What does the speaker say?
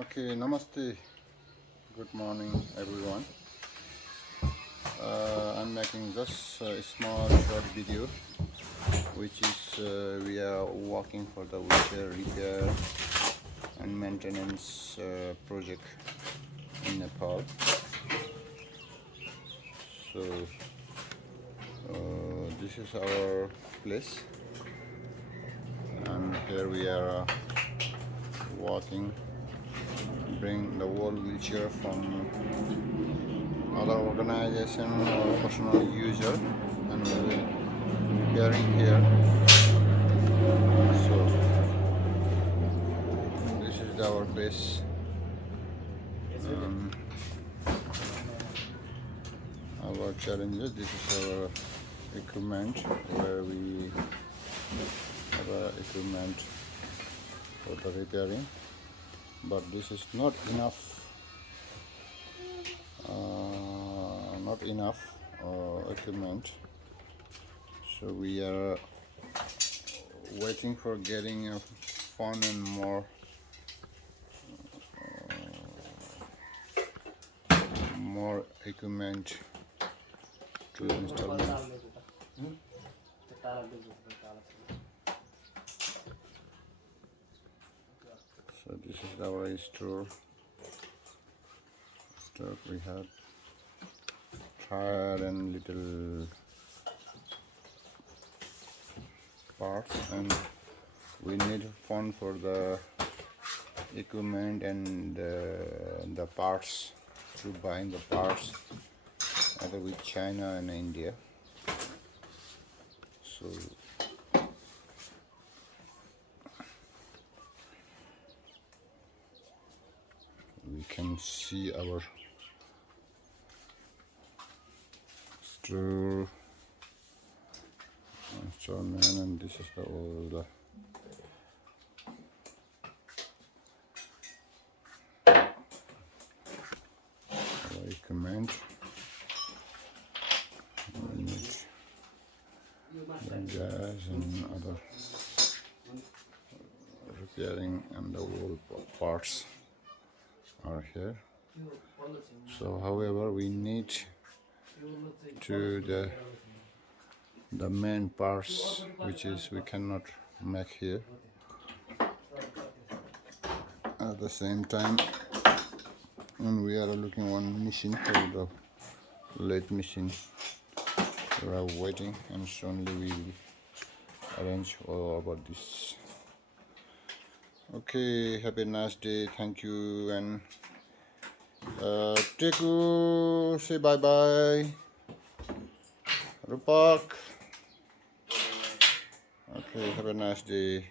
Okay, namaste. Good morning, everyone. I'm making just a small short video, which is we are working for the wheelchair repair and maintenance project in Nepal. So this is our place, and here we are walking, bring the whole wheelchair from other organization or personal user, and we will repairing here. So this is our base. Our challenges. This is our equipment where we have equipment for the repairing, but this is not enough. Not enough equipment. So we are waiting for getting a fund and more equipment to install. So this is our store. We have tire and little parts, and we need fund for the equipment and the parts, to buying the parts either with China and India. So we can see our store man, and this is the old equipment. We need the gas and other repairing, and the whole parts are here. So however, we need to the main parts, which is we cannot make here at the same time, and we are looking one machine for the late machine. We are waiting, and soonly we will arrange all about this. Okay, have a nice day. Thank you, and Teku, say bye bye. Rupak. Okay, have a nice day.